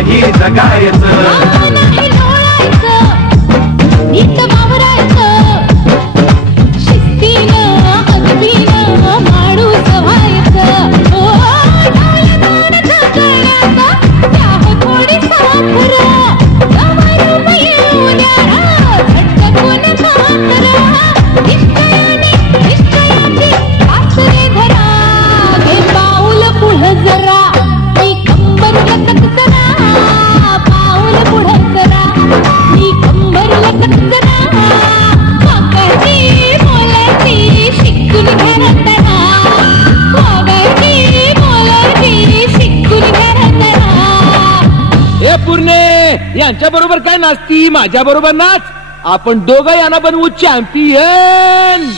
नाही जगायचं, नाही लोळायचं, नीट वावरायचं, शिस्तीनं अगदीनं माणूस व्हायचं. ओ ढालदारचं गळ्याचं द्यावं थोडी साखर, गवारून येऊ द्या झटकून भाकर. निश्चयाची आसरे धरा, घे पाऊल पुढं जरा, मी कंबर लचक जरा, पाऊल पुढं जरा, मी कंबर लचक जरा. वागायची बोलायची शिकून घ्या तरा, वागायची बोलायची शिकून घ्या तरा. हे पूर्णे यांच्या बरोबर काय नाचती, माझ्या बरोबर नाच. आपण दोघं यांना बनवू चॅम्पियन.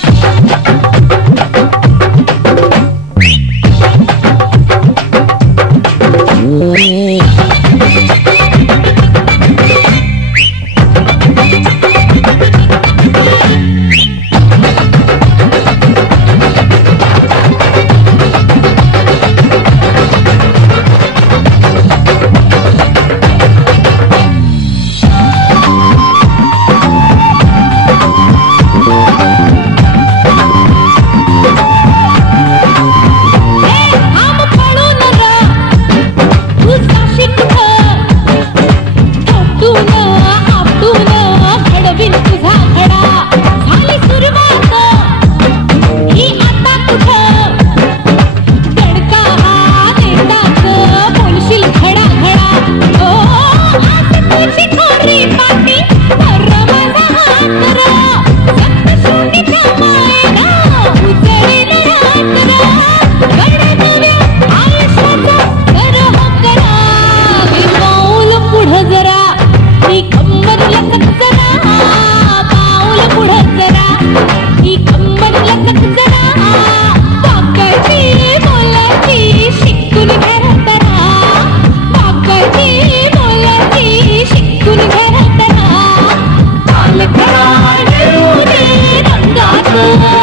Thank you.